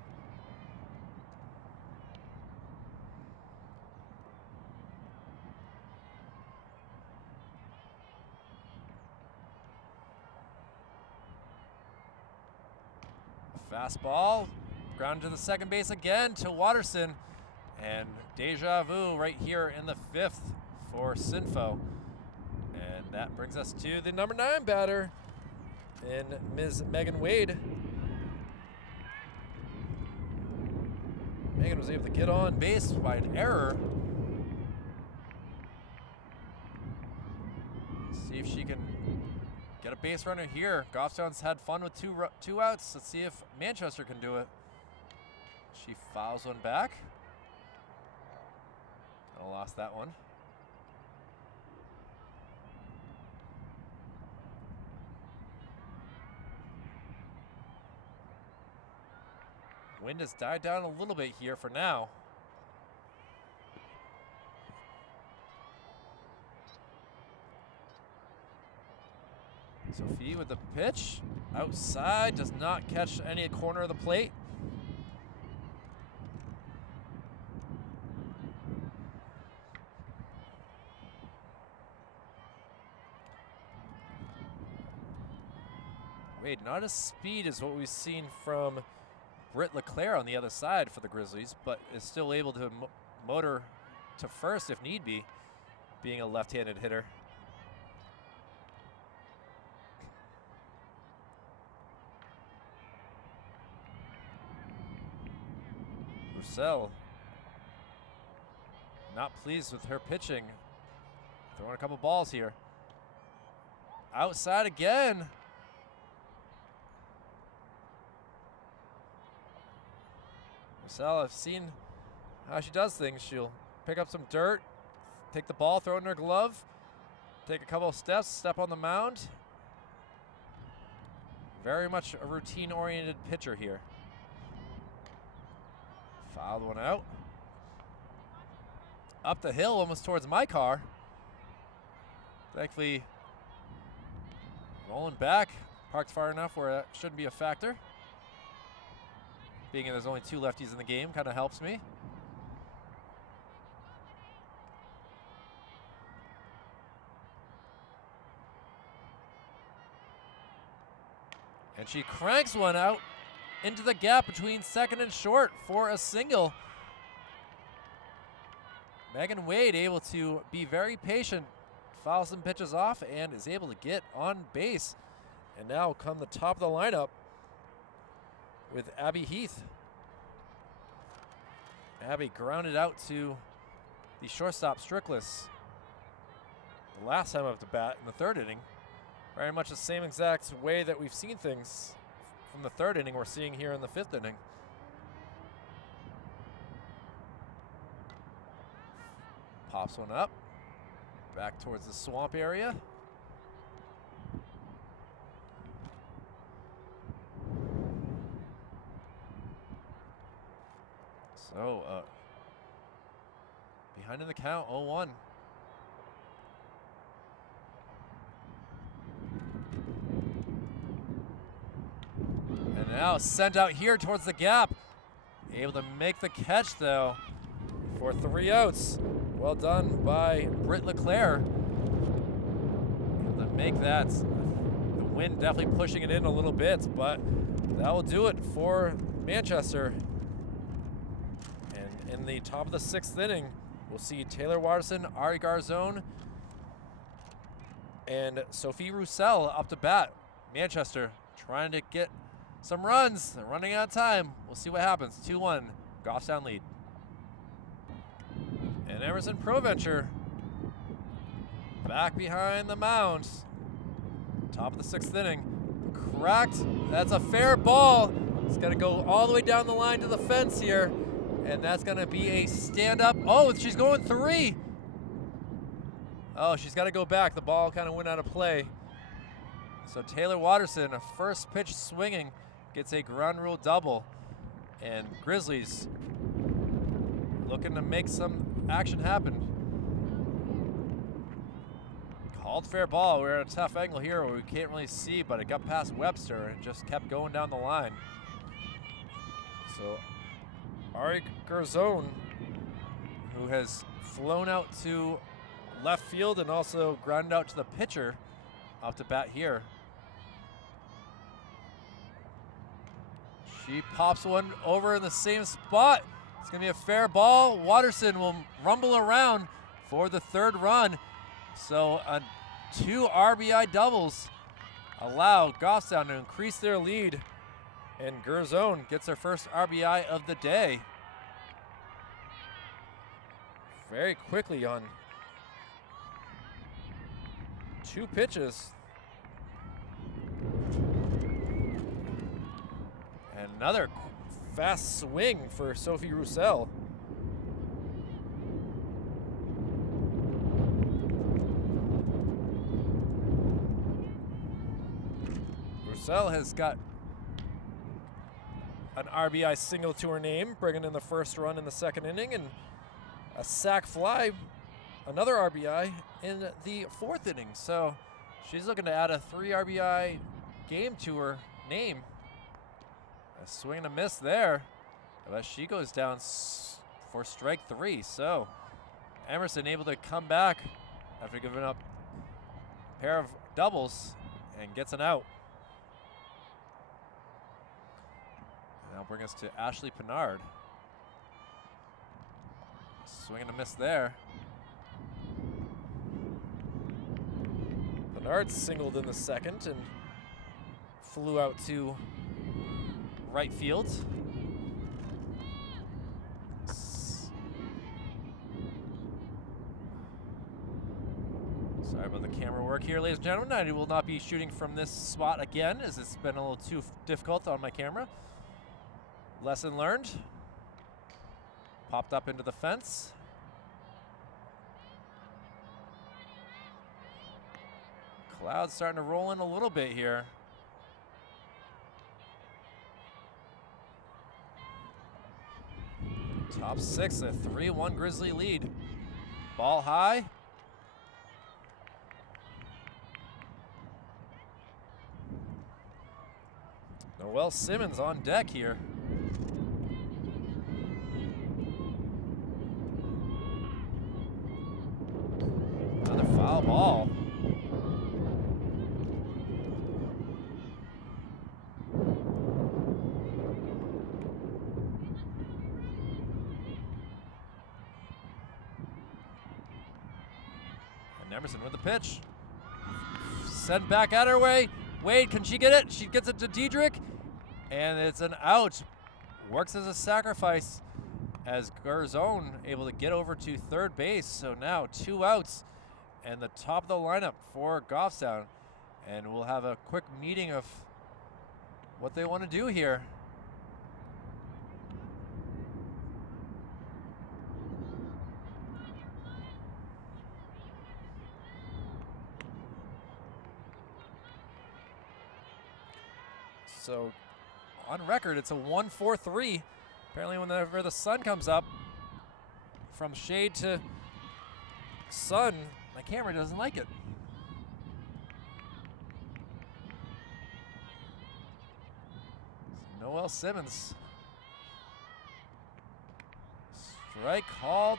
A fastball. Grounded to the second base again to Watterson. And deja vu right here in the fifth for Sinfo. And that brings us to the number 9 batter in Ms. Megan Wade. Megan was able to get on base by an error. See if she can get a base runner here. Goffstown's had fun with two outs. Let's see if Manchester can do it. She fouls one back. I lost that one. Wind has died down a little bit here for now. Sophie with the pitch. Outside, does not catch any corner of the plate. Wade, not as speed as what we've seen from Britt LeClaire on the other side for the Grizzlies, but is still able to motor to first if need be, being a left-handed hitter. Roussel, not pleased with her pitching. Throwing a couple balls here. Outside again. Roussel, I've seen how she does things. She'll pick up some dirt, take the ball, throw it in her glove, take a couple of steps, step on the mound. Very much a routine-oriented pitcher here. Fouled one out. Up the hill, almost towards my car. Thankfully, rolling back, parked far enough where that shouldn't be a factor. Being there's only 2 lefties in the game kind of helps me. And she cranks one out into the gap between second and short for a single. Megan Wade able to be very patient, foul some pitches off, and is able to get on base. And now come the top of the lineup with Abby Heath. Abby grounded out to the shortstop Strickless the last time up to bat in the 3rd inning. Very much the same exact way that we've seen things from the 3rd inning we're seeing here in the 5th inning. Pops one up, back towards the swamp area. So, behind in the count, 0-1. And now sent out here towards the gap. Able to make the catch, though, for 3 outs. Well done by Britt Leclerc. Able to make that. The wind definitely pushing it in a little bit, but that will do it for Manchester. And in the top of the 6th inning, we'll see Taylor Watterson, Ari Garzone, and Sophie Roussel up to bat. Manchester trying to get some runs. They're running out of time. We'll see what happens. 2-1, Goffstown lead. And Emerson Proventure back behind the mound. Top of the 6th inning. Cracked. That's a fair ball. It's going to go all the way down the line to the fence here. And that's going to be a stand-up. Oh, she's going 3. Oh, she's got to go back. The ball kind of went out of play. So Taylor Watterson, a first pitch swinging, gets a ground rule double. And Grizzlies looking to make some action happen. Called fair ball. We're at a tough angle here where we can't really see, but it got past Webster and just kept going down the line. So Ari Garzone, who has flown out to left field and also grounded out to the pitcher, up to bat here. She pops one over in the same spot. It's going to be a fair ball. Watterson will rumble around for the 3rd run. So 2 RBI doubles allow Goffstown to increase their lead. And Garzone gets her first RBI of the day. Very quickly on 2 pitches. And another fast swing for Sophie Roussel. Roussel has got an RBI single to her name, bringing in the 1st run in the 2nd inning, and a sac fly, another RBI in the 4th inning. So she's looking to add a 3 RBI game to her name. A swing and a miss there, but she goes down for strike 3. So Emerson able to come back after giving up a pair of doubles and gets an out. That'll bring us to Ashley Pinard. Swing and a miss there. Pinard singled in the 2nd and flew out to right field. Sorry about the camera work here, ladies and gentlemen. I will not be shooting from this spot again, as it's been a little too difficult on my camera. Lesson learned. Popped up into the fence. Clouds starting to roll in a little bit here. Top 6, a 3-1 Grizzly lead. Ball high. Noelle Simmons on deck here. Another foul ball. And Emerson with the pitch. Sent back at her way. Wade, can she get it? She gets it to Diedrich. And it's an out. Works as a sacrifice as Garzone able to get over to 3rd base. So now 2 outs and the top of the lineup for Goffstown. And we'll have a quick meeting of what they want to do here. So on record, it's a 1-4-3 Apparently whenever the sun comes up, from shade to sun, my camera doesn't like it. Noel Simmons. Strike called.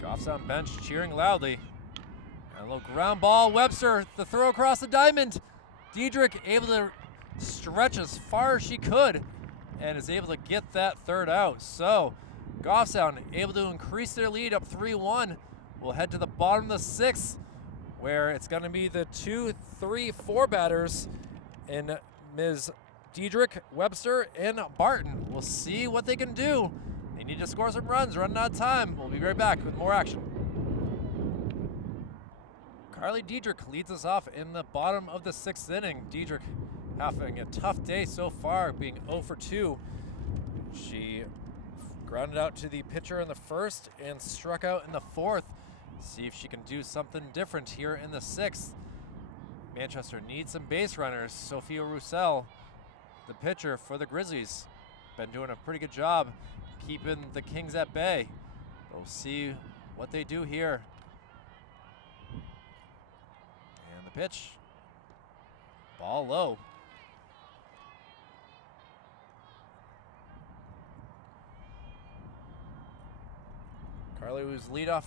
Goffstown bench cheering loudly. And a little ground ball. Webster, the throw across the diamond. Diedrich able to stretch as far as she could and is able to get that third out. So Goffstown able to increase their lead up 3-1. We'll head to the bottom of the sixth, where it's going to be the 2, 3, 4 batters in Ms. Diedrich, Webster, and Barton. We'll see what they can do. They need to score some runs, running out of time. We'll be right back with more action. Carly Diedrich leads us off in the bottom of the sixth inning. Diedrich having a tough day so far, being 0 for 2. She grounded out to the pitcher in the first and struck out in the fourth. See if she can do something different here in the sixth. Manchester needs some base runners. Sophia Roussel, the pitcher for the Grizzlies, been doing a pretty good job keeping the Kings at bay. We'll see what they do here. And the pitch, ball low. Carly was leadoff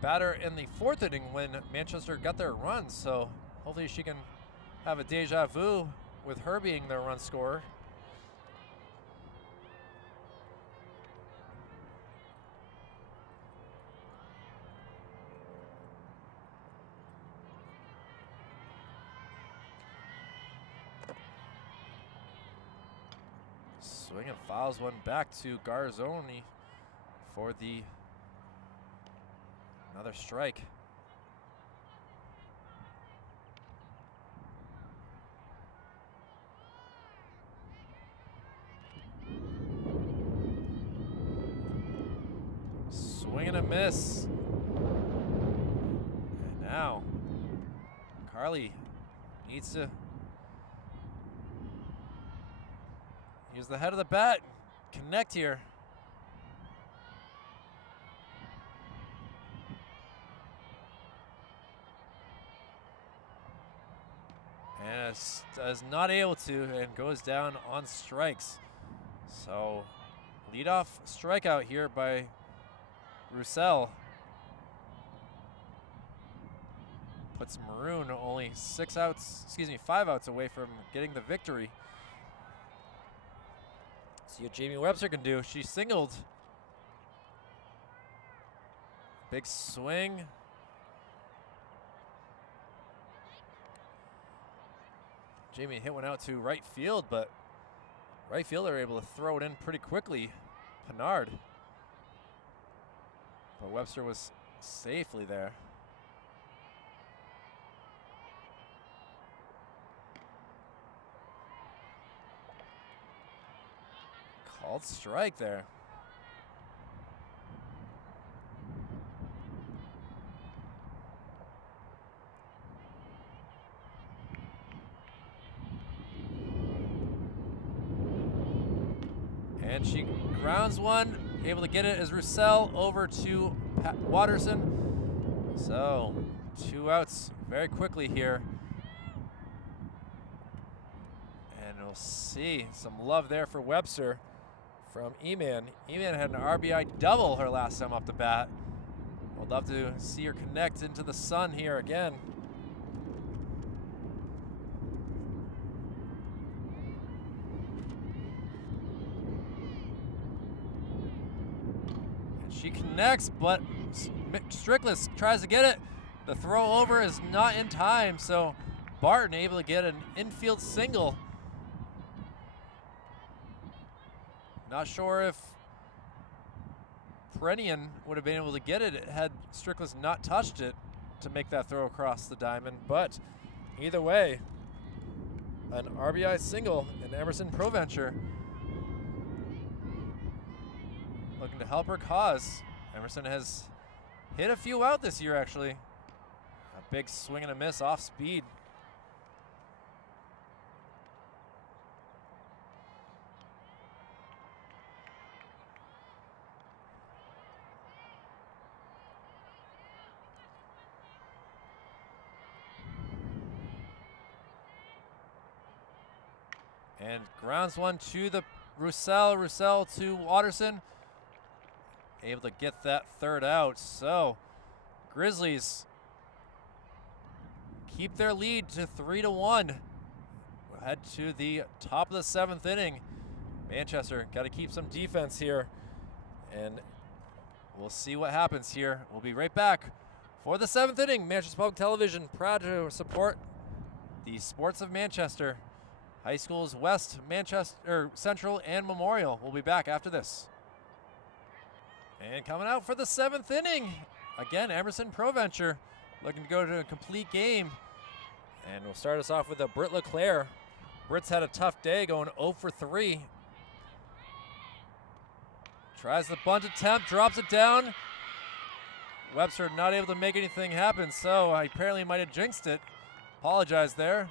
batter in the fourth inning when Manchester got their run, so hopefully she can have a deja vu with her being their run scorer. Swing and fouls one back to Garzoni for the another strike. Swing and a miss. And now Carly needs to use the head of the bat, connect here. And is not able to and goes down on strikes. So leadoff strikeout here by Roussel. Puts Maroon only 5 outs away from getting the victory. See what Jamie Webster can do. She singled. Big swing. Jamie hit one out to right field, but right fielder able to throw it in pretty quickly. Pinard. But Webster was safely there. Called strike there. And she grounds one, able to get it as Roussel over to Watterson. So 2 outs very quickly here. And we'll see some love there for Webster from Eman. Eman had an RBI double her last time up the bat. We'd love to see her connect into the sun here again. And she connects, but Strickless tries to get it. The throw over is not in time, so Barton able to get an infield single. Not sure if Perennian would have been able to get it had Strickless not touched it to make that throw across the diamond, but either way, an RBI single in Emerson Proventure looking to help her cause Emerson has hit a few out this year, actually. A big swing and a miss off speed. And grounds one to the Roussel. Roussel to Watterson. Able to get that third out. So Grizzlies keep their lead to 3-1. We'll head to the top of the 7th inning. Manchester got to keep some defense here. And we'll see what happens here. We'll be right back for the 7th inning. Manchester Public Television, proud to support the sports of Manchester. High schools West, Manchester Central, and Memorial. We'll be back after this. And coming out for the 7th inning, again, Emerson Proventure looking to go to a complete game. And we'll start us off with a Britt LeClaire. Britt's had a tough day, going 0 for 3. Tries the bunt attempt, drops it down. Webster not able to make anything happen, so I apparently might have jinxed it. Apologize there.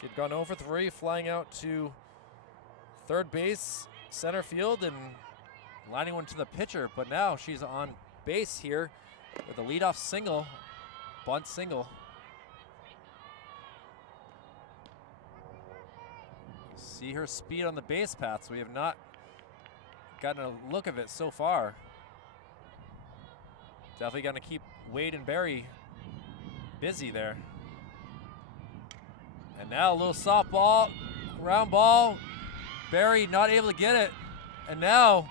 She had gone 0 for 3, flying out to third base, center field, and lining one to the pitcher. But now she's on base here with a leadoff single, bunt single. See her speed on the base paths. We have not gotten a look of it so far. Definitely going to keep Wade and Barry busy there. And now a little softball, ground ball. Barry not able to get it. And now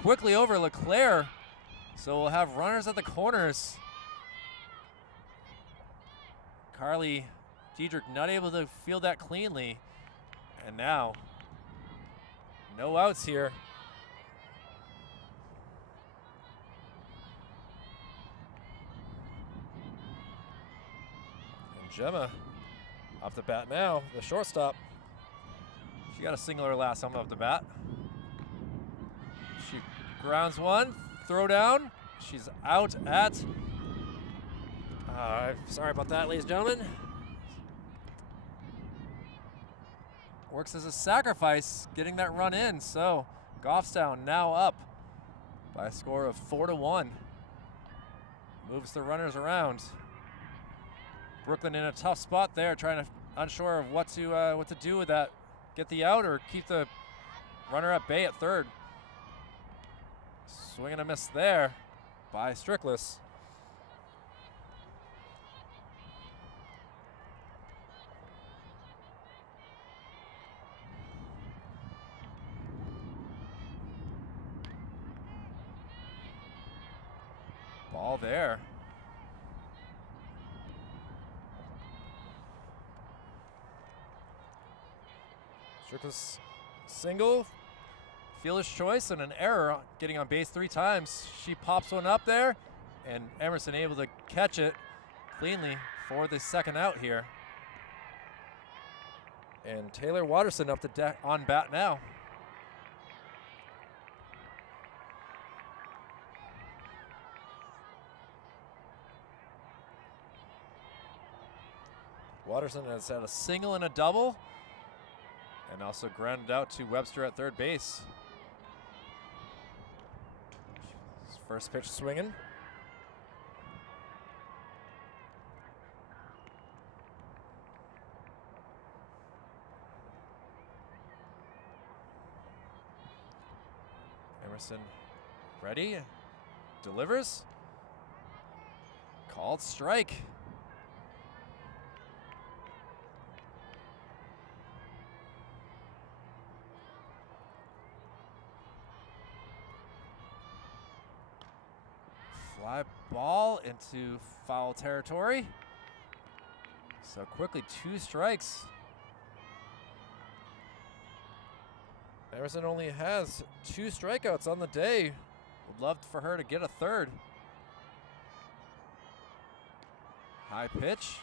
quickly over LeClaire. So we'll have runners at the corners. Carly Diedrich not able to field that cleanly. And now no outs here. And Gemma off the bat now, the shortstop. She got a single her last time off the bat. She grounds one, throw down. She's out at, sorry about that, ladies and gentlemen. Works as a sacrifice, getting that run in. So Goffstown now up by a score of 4-1. Moves the runners around. Brooklyn in a tough spot there, trying to unsure of what to do with that. Get the out or keep the runner at bay at third. Swing and a miss there by Strickless. Ball there. Strickless single, fielder's choice, and an error getting on base 3 times. She pops one up there, and Emerson able to catch it cleanly for the second out here. And Taylor Watterson up to on bat now. Watterson has had a single and a double, and also grounded out to Webster at third base. First pitch swinging. Emerson ready, delivers. Called strike. Fly ball into foul territory. So quickly 2 strikes. Emerson only has 2 strikeouts on the day. Would love for her to get a third. High pitch.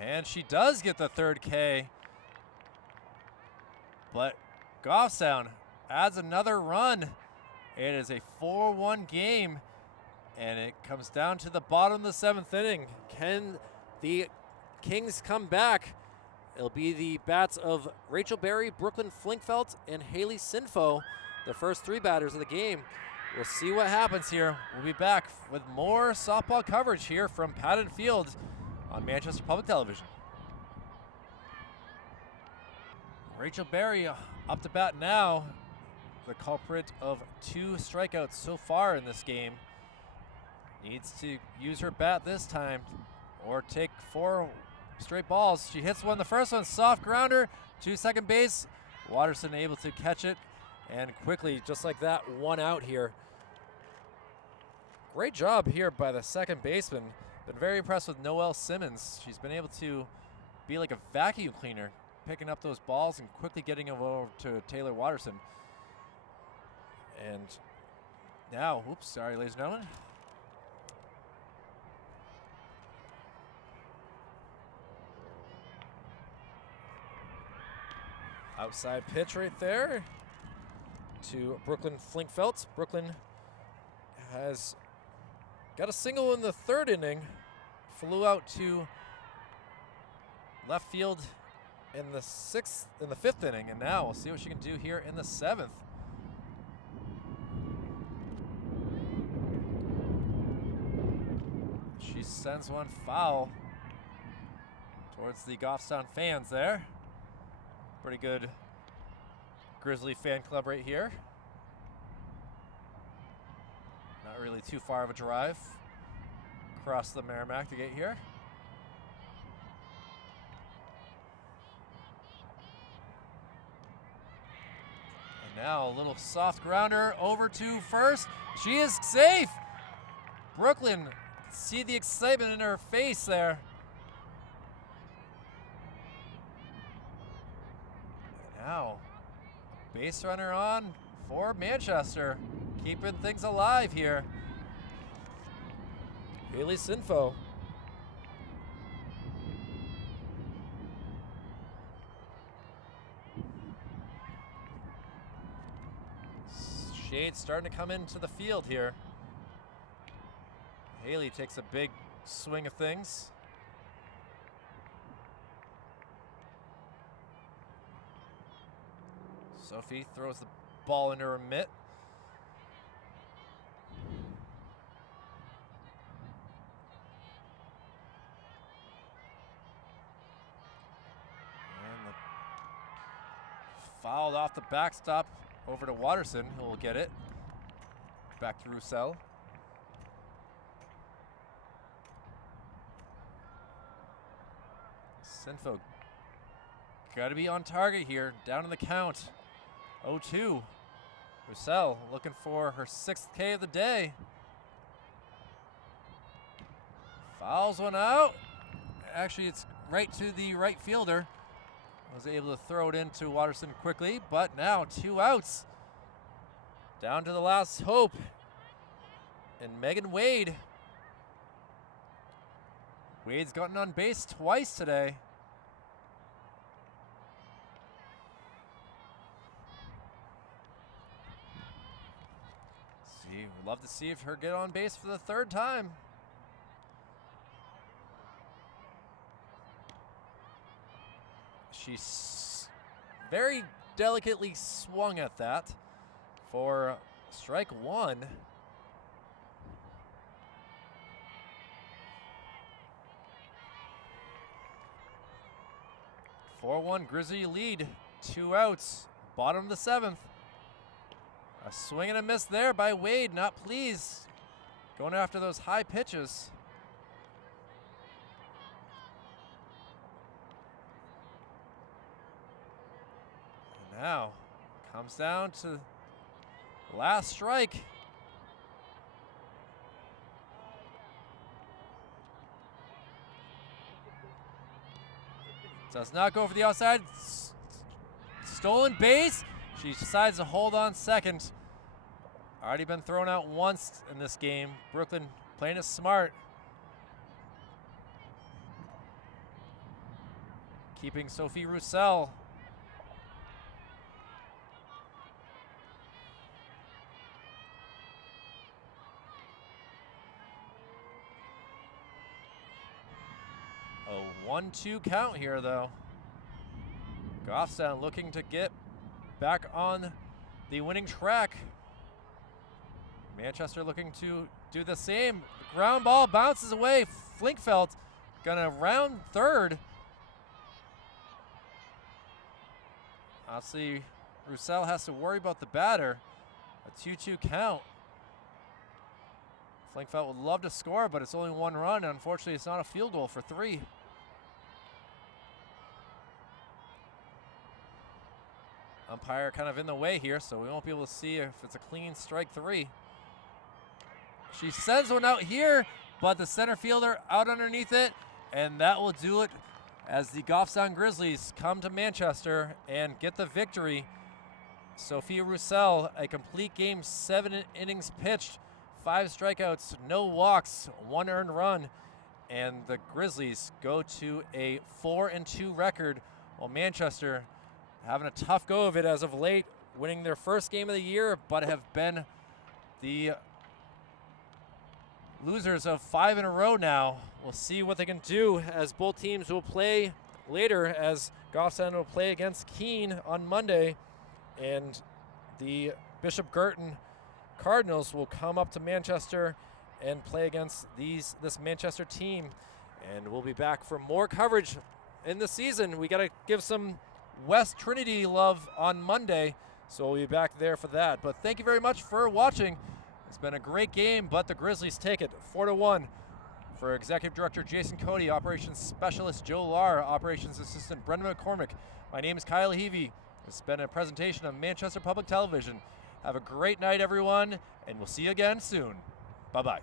And she does get the third K. But Goffstown adds another run. It is a 4-1 game, and it comes down to the bottom of the 7th inning. Can the Kings come back? It'll be the bats of Rachel Berry, Brooklyn Flinkfelt, and Haley Sinfo, the first 3 batters of the game. We'll see what happens here. We'll be back with more softball coverage here from Patton Field on Manchester Public Television. Rachel Berry up to bat now, the culprit of 2 strikeouts so far in this game. Needs to use her bat this time or take 4 straight balls. She hits one, the first one, soft grounder to second base. Watterson able to catch it, and quickly, just like that, 1 out here. Great job here by the second baseman. Been very impressed with Noelle Simmons. She's been able to be like a vacuum cleaner, picking up those balls and quickly getting them over to Taylor Watterson. And now, oops, sorry, ladies and gentlemen. Outside pitch right there to Brooklyn Flinkfelt. Brooklyn has got a single in the 3rd inning, flew out to left field in the 5th inning, and now we'll see what she can do here in the 7th. She sends one foul towards the Goffstown fans there. Pretty good Grizzly fan club right here. Not really too far of a drive across the Merrimack to get here. And now a little soft grounder over to first. She is safe. Brooklyn, see the excitement in her face there. Now, base runner on for Manchester, keeping things alive here. Haley Sinfo. Shade starting to come into the field here. Haley takes a big swing of things. Sophie throws the ball into her mitt. And fouled off the backstop over to Watterson, who will get it. Back to Roussel. Sinfo got to be on target here, down in the count. 0-2. Roussel looking for her 6th K of the day. Fouls one out. Actually, it's right to the right fielder. Was able to throw it into Watterson quickly, but now 2 outs. Down to the last hope. And Megan Wade. Wade's gotten on base twice today. We'd love to see if her get on base for the 3rd time. She's very delicately swung at that for strike 1. (4-1) Grizzly lead, 2 outs, bottom of the 7th. A swing and a miss there by Wade, not pleased. Going after those high pitches. And now comes down to last strike. Does not go for the outside. Stolen base. She decides to hold on second. Already been thrown out once in this game. Brooklyn playing it smart. keeping Sophie Roussel. A 1-2 count here, though. Goffstown looking to get back on the winning track. Manchester looking to do the same. Ground ball bounces away. Flinkfeld gonna round third. Obviously, Roussel has to worry about the batter. A 2-2 count. Flinkfeld would love to score, but it's only one run. Unfortunately, it's not a field goal for 3. Umpire kind of in the way here, so we won't be able to see if it's a clean strike 3. She sends one out here, but the center fielder out underneath it, and that will do it as the Goffstown Grizzlies come to Manchester and get the victory. Sophia Roussel, a complete game, 7 innings pitched, 5 strikeouts, no walks, 1 earned run, and the Grizzlies go to a 4-2 record, while Manchester having a tough go of it as of late, winning their first game of the year, but have been the losers of 5 in a row now. We'll see what they can do as both teams will play later, as Goffstown will play against Keene on Monday, and the Bishop Girton Cardinals will come up to Manchester and play against this Manchester team. And we'll be back for more coverage in the season. We got to give some West Trinity love on Monday, so we'll be back there for that. But thank you very much for watching. It's been a great game, but the Grizzlies take it 4-1. For Executive Director Jason Cody, Operations Specialist Joe Lar, Operations Assistant Brendan McCormick, my name is Kyle Heavey. It's been a presentation of Manchester Public Television. Have a great night, everyone, and we'll see you again soon. Bye-bye.